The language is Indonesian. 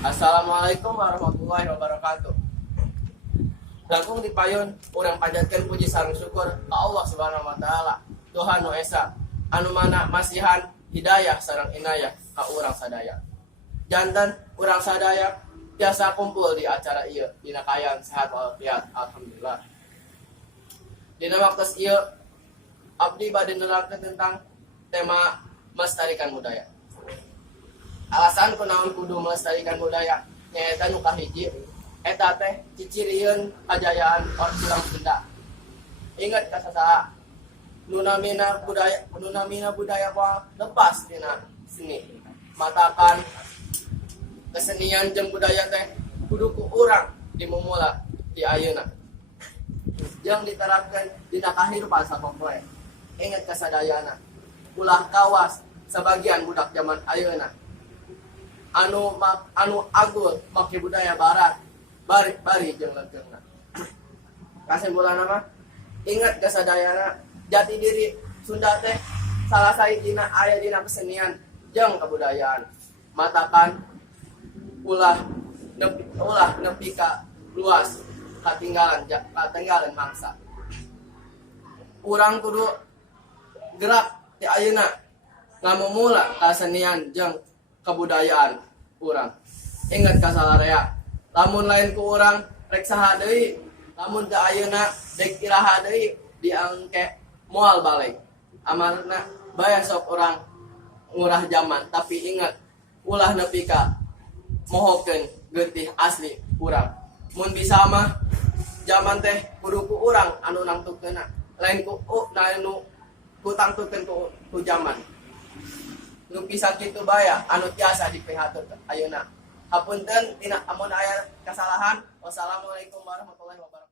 Assalamualaikum warahmatullahi wabarakatuh. Langkung dipayun urang panjatkeun puji sareng syukur ka Allah Subhanahu wa taala. Tuhan nu esa anu mana masihan hidayah sareng inayah ka urang sadaya. Janten urang sadaya biasa kumpul di acara ieu dina kaayaan sehat walafiat alhamdulillah. Dina waktos ieu abdi bade nerangkeun tentang tema melestarikan budaya. Alasan kunaon kudu melestarikan budaya nyaeta nu kahiji eta teh cicirieun kajayaan orang Sunda. Ingat ka sasaha nu namina budaya moal lepas tina seni. Matakan kesenian jeung budaya teh kudu ku urang dimumula di ayeuna. Jeung diterapkeun dina kahirupan sapopoe. Ingat kasadayana. Ulah kawas sebagian budak zaman ayeuna anu agul make budaya barat bari jeung leungna. Kasimpulanna mah ingat kasadayana jati diri Sunda teh salah sahijina aya dina kesenian jeung kebudayaan. Matakan ulah nepi ka luas katinggalan mangsa. Urang kudu gerak ti ayeuna ngamumula kasenian jeung kebudayaan urang. Ingat kasalarea, lamun lain ku urang rek saha deui, lamun teu ayeuna dek iraha deui diangke moal balik. Amarna baya sok urang ngurah zaman, tapi ingat ulah nepi ka mohokeun geutih asli urang. Mun bisa mah zaman teh kudu ku urang anu nangtukeunna, lain ku anu ku tangtukeun ku zaman. Nu bisa kitu baya anu tiasa dipihatur ayeuna. Hapunten tina amun aya kasalahan. Wassalamualaikum warahmatullahi wabarakatuh.